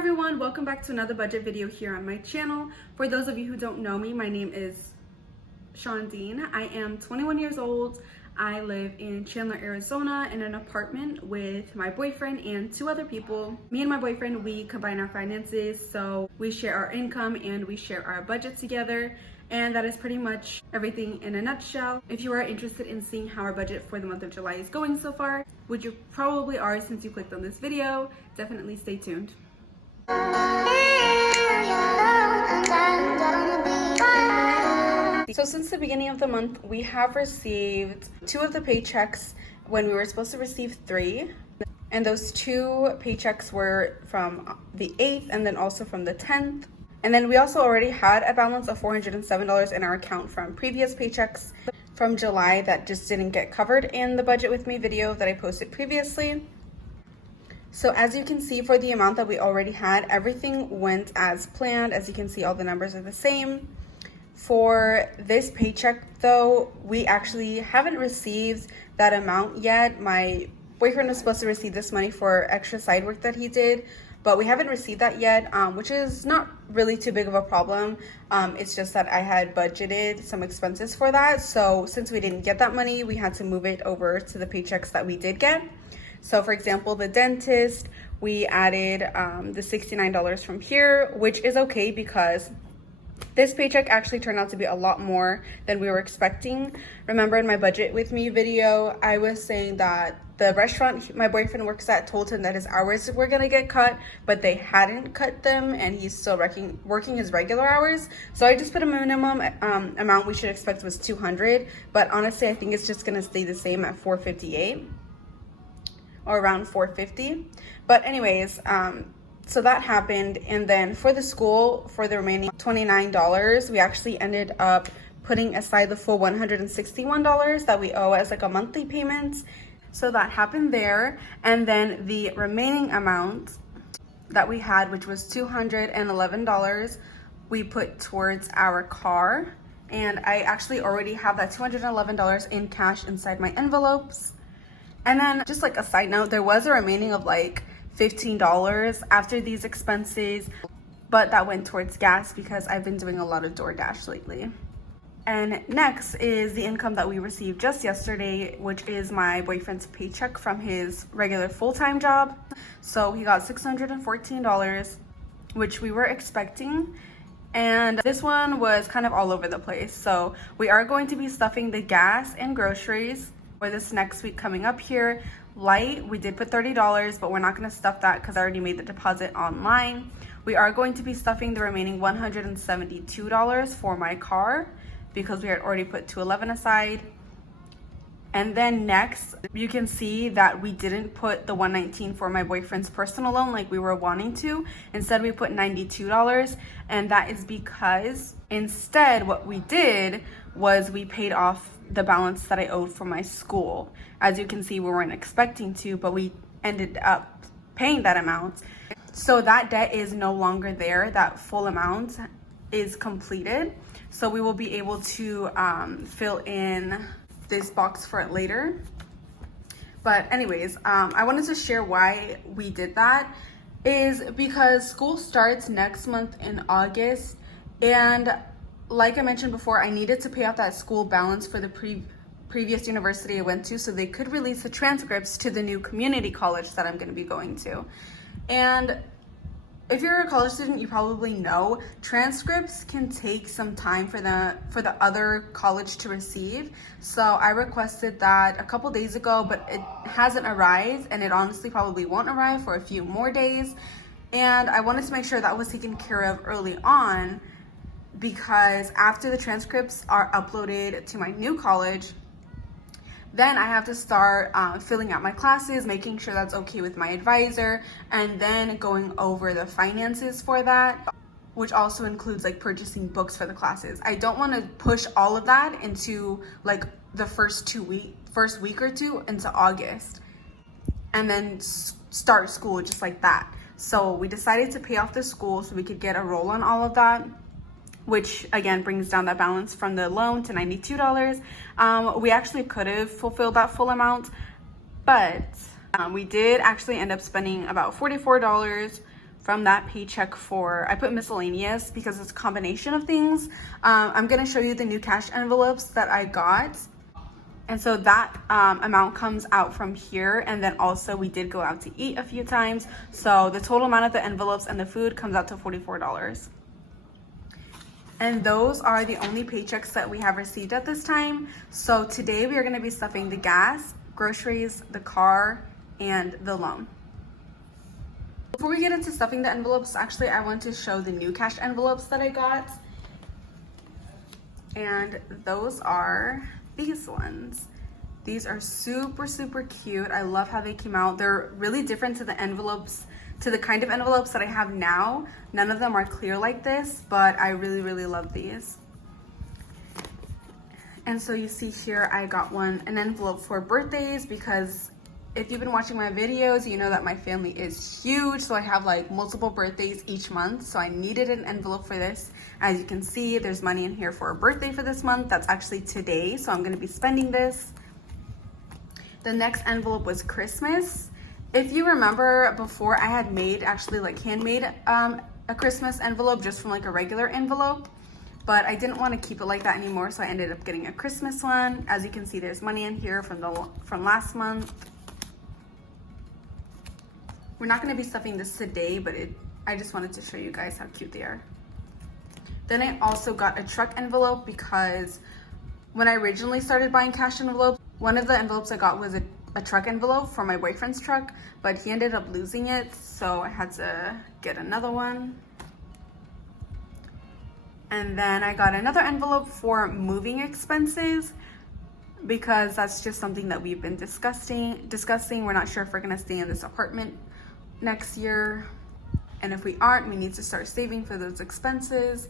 everyone, welcome back to another budget video here on my channel. For those of you who don't know me, my name is Shondine. I am 21 years old. I live in Chandler, Arizona in an apartment with my boyfriend and two other people. Me and my boyfriend, we combine our finances, so we share our income and we share our budget together. And that is pretty much everything in a nutshell. If you are interested in seeing how our budget for the month of July is going so far, which you probably are since you clicked on this video, definitely stay tuned. So since the beginning of the month, we have received 2 of the paychecks when we were supposed to receive 3. And those 2 paychecks were from the 8th and then also from the 10th. And then we also already had a balance of $407 in our account from previous paychecks from July that just didn't get covered in the Budget With Me video that I posted previously. So as you can see, for the amount that we already had, everything went as planned. As you can see, all the numbers are the same. For this paycheck though, we actually haven't received that amount yet. My boyfriend was supposed to receive this money for extra side work that he did, but we haven't received that yet, which is not really too big of a problem. It's just that I had budgeted some expenses for that. So since we didn't get that money, we had to move it over to the paychecks that we did get. So for example, the dentist, we added the $69 from here, which is okay because this paycheck actually turned out to be a lot more than we were expecting. Remember in my Budget With Me video, I was saying that the restaurant my boyfriend works at told him that his hours were gonna get cut, but they hadn't cut them and he's still working his regular hours. So I just put a minimum amount we should expect was $200, but honestly, I think it's just gonna stay the same at $458 or around $450. But anyways, so that happened. And then for the school, for the remaining $29, we actually ended up putting aside the full $161 that we owe as like a monthly payment. So that happened there. And then the remaining amount that we had, which was $211, we put towards our car. And I actually already have that $211 in cash inside my envelopes. And then just like a side note, there was a remaining of like $15 after these expenses, but that went towards gas because I've been doing a lot of DoorDash lately. And next is the income that we received just yesterday, which is my boyfriend's paycheck from his regular full-time job. So he got $614, which we were expecting. And this one was kind of all over the place. So we are going to be stuffing the gas and groceries for this next week coming up here. Light, we did put $30, but we're not going to stuff that because I already made the deposit online. We are going to be stuffing the remaining $172 for my car because we had already put $211 aside. And then next, you can see that we didn't put the $119 for my boyfriend's personal loan like we were wanting to. Instead, we put $92, and that is because instead what we did was we paid off the balance that I owed for my school. As you can see, we weren't expecting to, but we ended up paying that amount. So that debt is no longer there. That full amount is completed. So we will be able to fill in this box for it later. But anyways, I wanted to share why we did that is because school starts next month in August. And like I mentioned before, I needed to pay off that school balance for the previous university I went to so they could release the transcripts to the new community college that I'm going to be going to. And if you're a college student, you probably know transcripts can take some time for the other college to receive. So I requested that a couple days ago, but it hasn't arrived, and it honestly probably won't arrive for a few more days. And I wanted to make sure that was taken care of early on, because after the transcripts are uploaded to my new college, then I have to start filling out my classes, making sure that's okay with my advisor, and then going over the finances for that, which also includes like purchasing books for the classes. I don't want to push all of that into like the first week or two into August and then start school just like that. So we decided to pay off the school so we could get a roll on all of that, which again brings down that balance from the loan to $92. We actually could have fulfilled that full amount, but we did actually end up spending about $44 from that paycheck for, I put miscellaneous because it's a combination of things. I'm gonna show you the new cash envelopes that I got. And so that amount comes out from here. And then also we did go out to eat a few times. So the total amount of the envelopes and the food comes out to $44. And those are the only paychecks that we have received at this time. So today we are gonna be stuffing the gas, groceries, the car, and the loan. Before we get into stuffing the envelopes, actually I want to show the new cash envelopes that I got. And those are these ones. These are super, super cute. I love how they came out. They're really different to the envelopes, to the kind of envelopes that I have now. None of them are clear like this, but I really, really love these. And so you see here, I got an envelope for birthdays, because if you've been watching my videos, you know that my family is huge. So I have like multiple birthdays each month. So I needed an envelope for this. As you can see, there's money in here for a birthday for this month. That's actually today. So I'm gonna be spending this. The next envelope was Christmas. If you remember before, I had made actually like handmade a Christmas envelope just from like a regular envelope. But I didn't want to keep it like that anymore. So I ended up getting a Christmas one. As you can see, there's money in here from last month. We're not going to be stuffing this today, but I just wanted to show you guys how cute they are. Then I also got a truck envelope, because when I originally started buying cash envelopes, one of the envelopes I got was a truck envelope for my boyfriend's truck, but he ended up losing it, so I had to get another one. And then I got another envelope for moving expenses, because that's just something that we've been discussing. We're not sure if we're going to stay in this apartment next year, and if we aren't, we need to start saving for those expenses.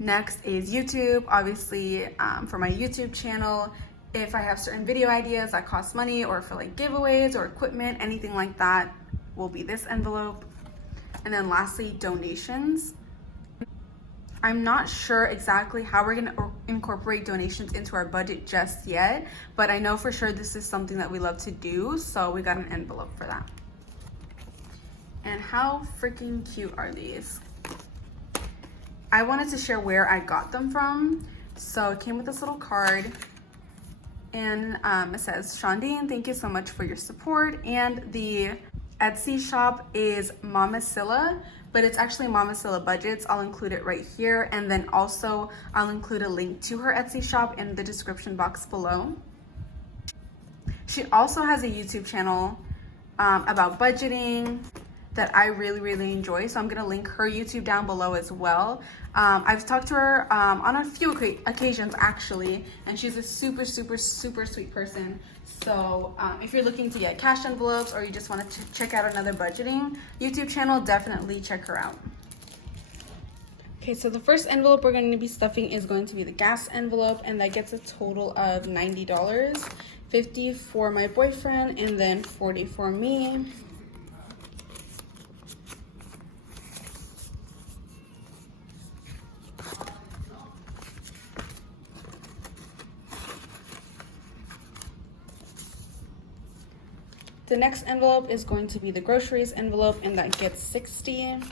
Next is YouTube, obviously, for my YouTube channel. If I have certain video ideas that cost money, or for like giveaways or equipment, anything like that, will be this envelope. And then lastly, donations. I'm not sure exactly how we're gonna incorporate donations into our budget just yet, but I know for sure this is something that we love to do, so we got an envelope for that. And how freaking cute are these? I wanted to share where I got them from. So it came with this little card, and it says, Shondine, thank you so much for your support. And the Etsy shop is MamaCilla, but it's actually MamaCillaBudgets. I'll include it right here. And then also I'll include a link to her Etsy shop in the description box below. She also has a YouTube channel about budgeting that I really, really enjoy. So I'm gonna link her YouTube down below as well. I've talked to her on a few occasions actually, and she's a super, super, super sweet person. So if you're looking to get cash envelopes, or you just want to check out another budgeting YouTube channel, definitely check her out. Okay, so the first envelope we're going to be stuffing is going to be the gas envelope, and that gets a total of $90, $50 for my boyfriend, and then $40 for me. The next envelope is going to be the groceries envelope, and that gets $60.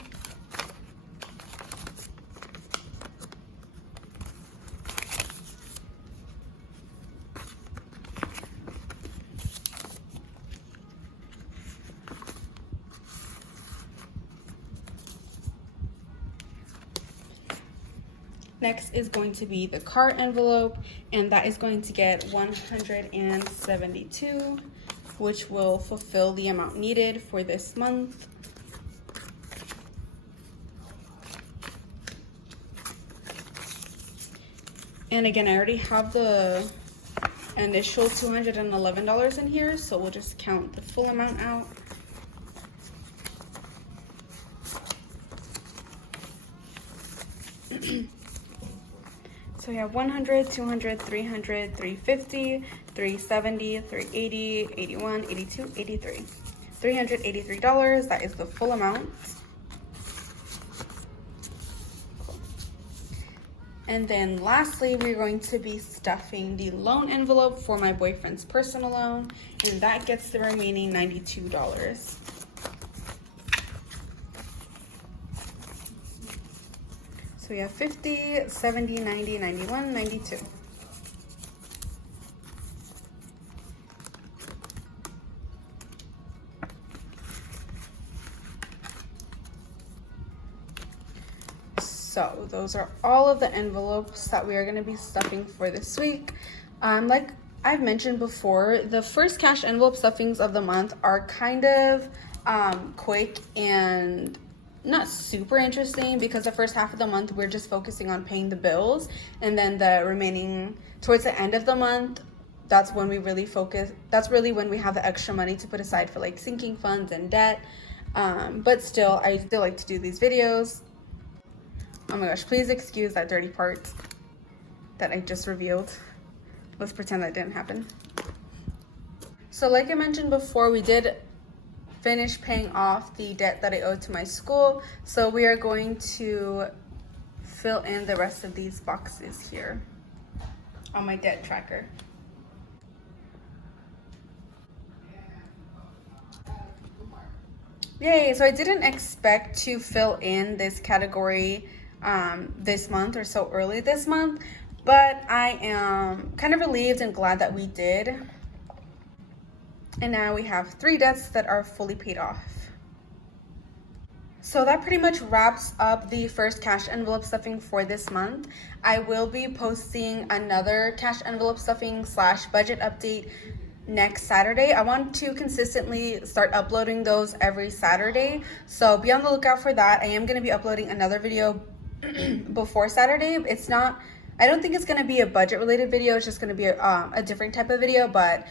Next is going to be the car envelope, and that is going to get $172, which will fulfill the amount needed for this month. And again, I already have the initial $211 in here, so we'll just count the full amount out. So we have 100, 200, 300, 350, 370, 380, 81, 82, 83. $383, that is the full amount. And then lastly, we're going to be stuffing the loan envelope for my boyfriend's personal loan, and that gets the remaining $92. So we have 50, 70, 90, 91, 92. So those are all of the envelopes that we are going to be stuffing for this week. Like I've mentioned before, the first cash envelope stuffings of the month are kind of quick and not super interesting, because the first half of the month we're just focusing on paying the bills, and then the remaining towards the end of the month, that's when we really focus. That's really when we have the extra money to put aside for like sinking funds and debt. But still, I still like to do these videos. Oh my gosh, please excuse that dirty part that I just revealed. Let's pretend that didn't happen. So like I mentioned before, we did finish paying off the debt that I owed to my school. So we are going to fill in the rest of these boxes here on my debt tracker. Yay, so I didn't expect to fill in this category this month or so early this month, but I am kind of relieved and glad that we did. And now we have 3 debts that are fully paid off. So that pretty much wraps up the first cash envelope stuffing for this month. I will be posting another cash envelope stuffing / budget update next Saturday. I want to consistently start uploading those every Saturday, so be on the lookout for that. I am going to be uploading another video before Saturday. I don't think it's going to be a budget related video. It's just going to be a different type of video, but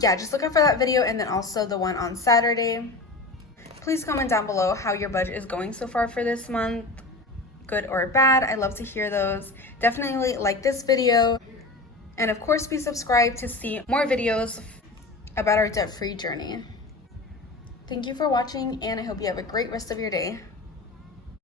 yeah, just look out for that video, and then also the one on Saturday. Please comment down below how your budget is going so far for this month, good or bad. I love to hear those. Definitely like this video, and of course be subscribed to see more videos about our debt-free journey. Thank you for watching, and I hope you have a great rest of your day.